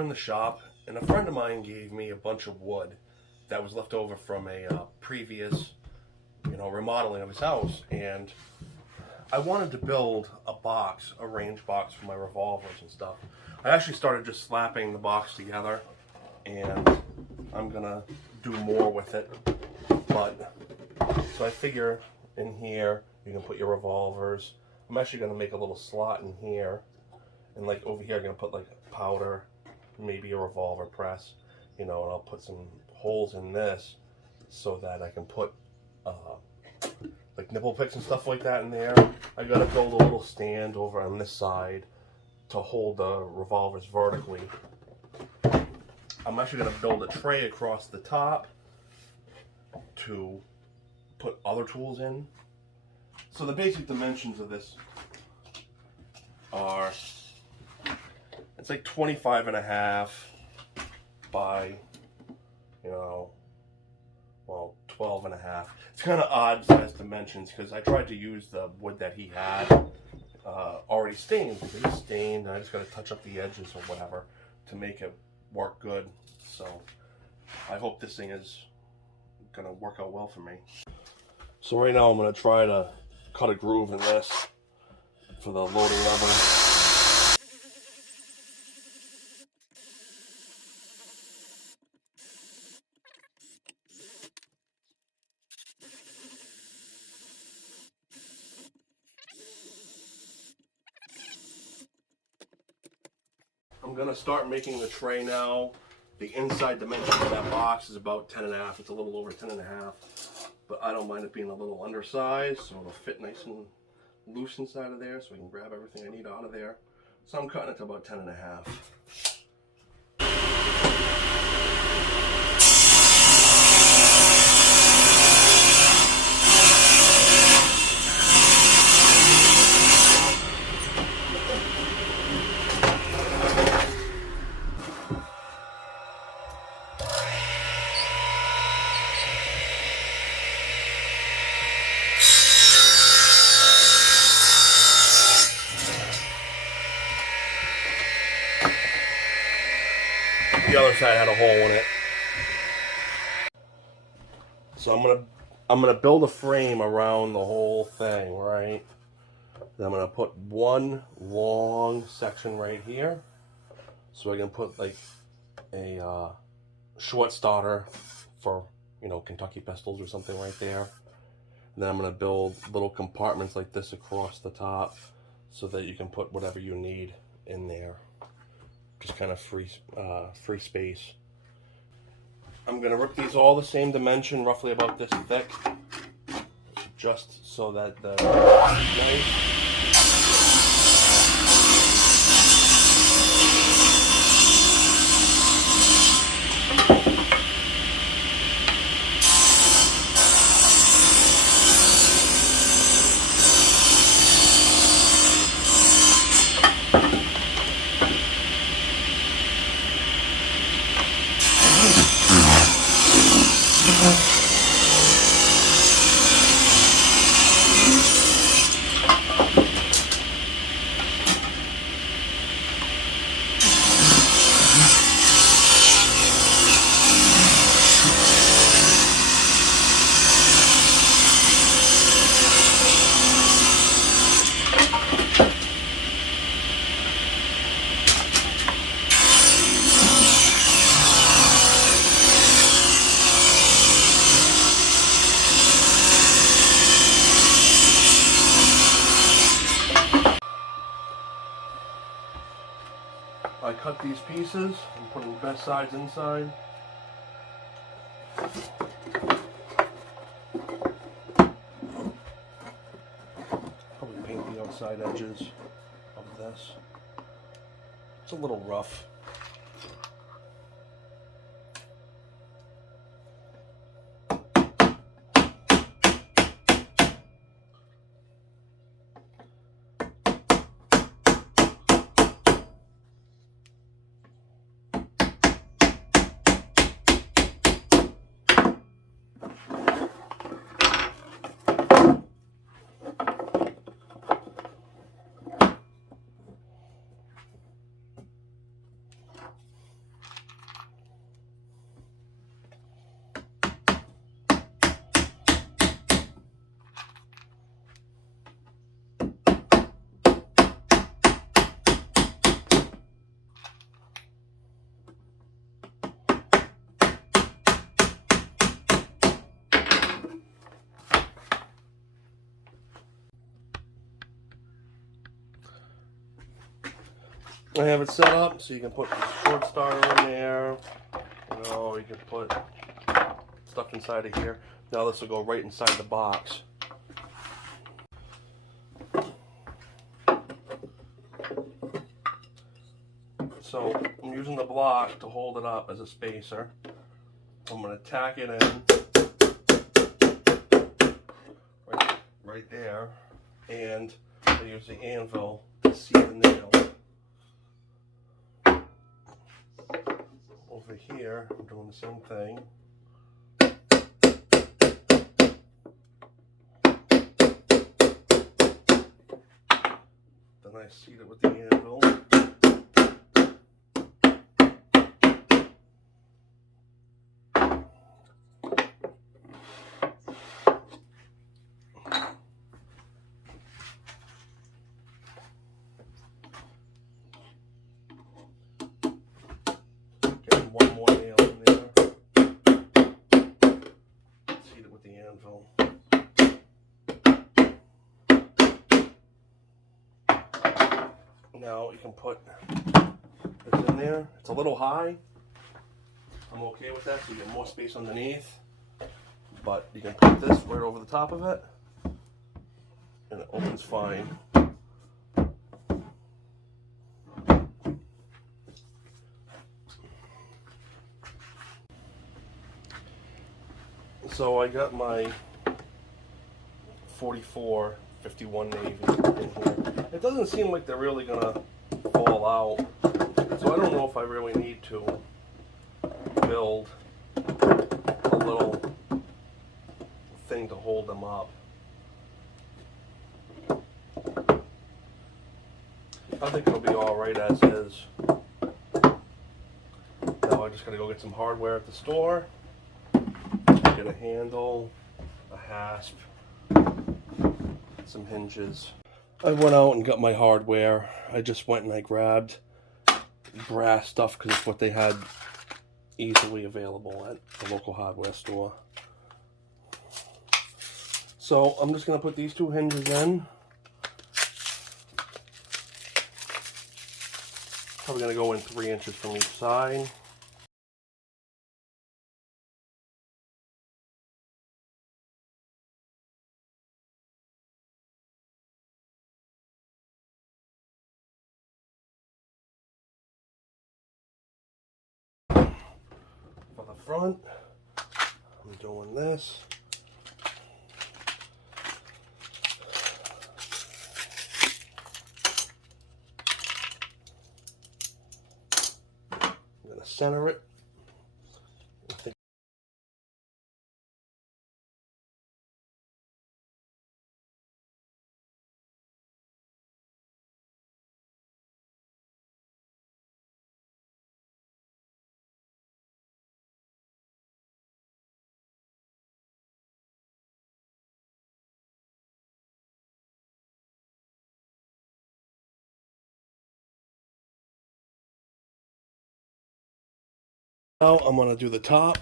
in the shop, and a friend of mine gave me a bunch of wood that was left over from a previous, remodeling of his house, and I wanted to build a box, a range box for my revolvers and stuff. I actually started just slapping the box together, and I'm gonna do more with it. But so I figure in here you can put your revolvers. I'm actually gonna make a little slot in here, and like over here I'm gonna put like powder, maybe a revolver press, and I'll put some holes in this so that I can put like nipple picks and stuff like that in there. I gotta build a little stand over on this side to hold the revolvers vertically. I'm actually gonna build a tray across the top to put other tools in. So the basic dimensions of this are, it's like 25.5 by, 12.5. It's kind of odd size dimensions because I tried to use the wood that he had already stained. It is stained, and I just got to touch up the edges or whatever to make it work good. So I hope this thing is gonna work out well for me. So right now I'm gonna try to cut a groove in this for the loading lever. I'm gonna start making the tray now. The inside dimension of that box is about 10.5. It's a little over 10.5, but I don't mind it being a little undersized, so it'll fit nice and loose inside of there, so I can grab everything I need out of there. So I'm cutting it to about 10.5. The other side had a hole in it. So I'm gonna build a frame around the whole thing, right? Then I'm gonna put one long section right here, so I can put like a short starter for Kentucky pistols or something right there. And then I'm gonna build little compartments like this across the top, so that you can put whatever you need in there. Just kind of free space. I'm gonna rip these all the same dimension, roughly about this thick, just so that the nice. I cut these pieces and put the best sides inside. Probably paint the outside edges of this. It's a little rough. I have it set up so you can put the short starter in there. You know, you can put stuff inside of here. Now this will go right inside the box. So I'm using the block to hold it up as a spacer. I'm going to tack it in right there, and I use the anvil to seat the nail. Over here, I'm doing the same thing. Then I seat it with the anvil. Getting one more nail in there. Seat it with the anvil. Now you can put this in there. It's a little high. I'm okay with that, so you get more space underneath. But you can put this right over the top of it, and it opens fine. So I got my 44 51 Navy in here. It doesn't seem like they're really gonna fall out, so I don't know if I really need to build a little thing to hold them up. I think it'll be alright as is. Now I just gotta go get some hardware at the store. Get a handle, a hasp, some hinges. I went out and got my hardware. I just went and I grabbed brass stuff because it's what they had easily available at the local hardware store. So I'm just going to put these two hinges in. Probably going to go in 3 inches from each side. For the front, I'm doing this. I'm going to center it. Now I'm going to do the top.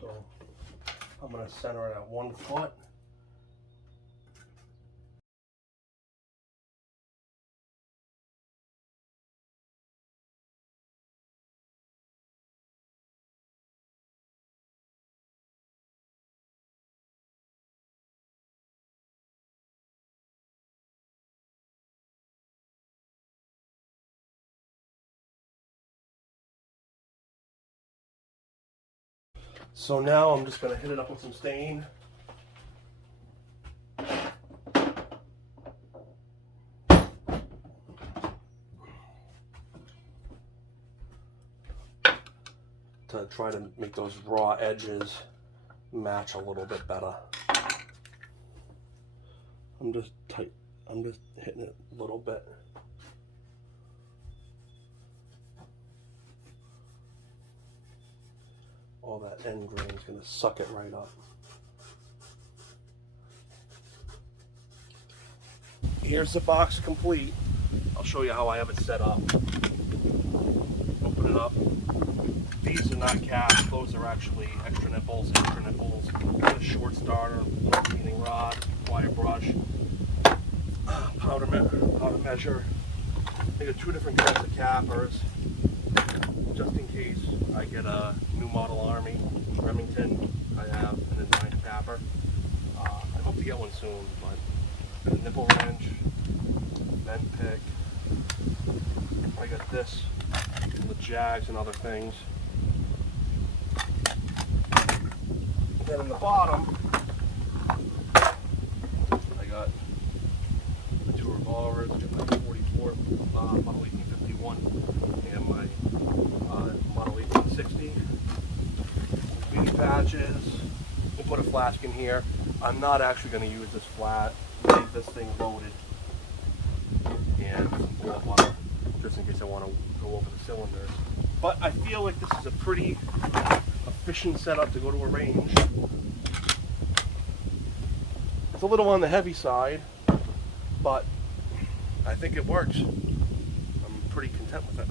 So I'm going to center it at 1 foot. So now I'm just going to hit it up with some stain. To try to make those raw edges match a little bit better. I'm just hitting it a little bit. All that end grain is going to suck it right up. Here's the box complete. I'll show you how I have it set up. Open it up. These are not caps, those are actually extra nipples, a short starter, little cleaning rod, wire brush, powder measure. I got 2 different kinds of cappers, just in case I get a new model Army Remington. I have an design capper. I hope to get one soon, but a nipple wrench, vent pick. I got this with jags and other things. Then in the bottom, I got the 2 revolvers, my 44 Model 1851 and my Model 1860. Weed patches. We'll put a flask in here. I'm not actually going to use this flat. Leave this thing loaded and some blow water just in case I want to go over the cylinders. But I feel like this is a pretty efficient setup to go to a range. It's a little on the heavy side, but I think it works. I'm pretty content with it.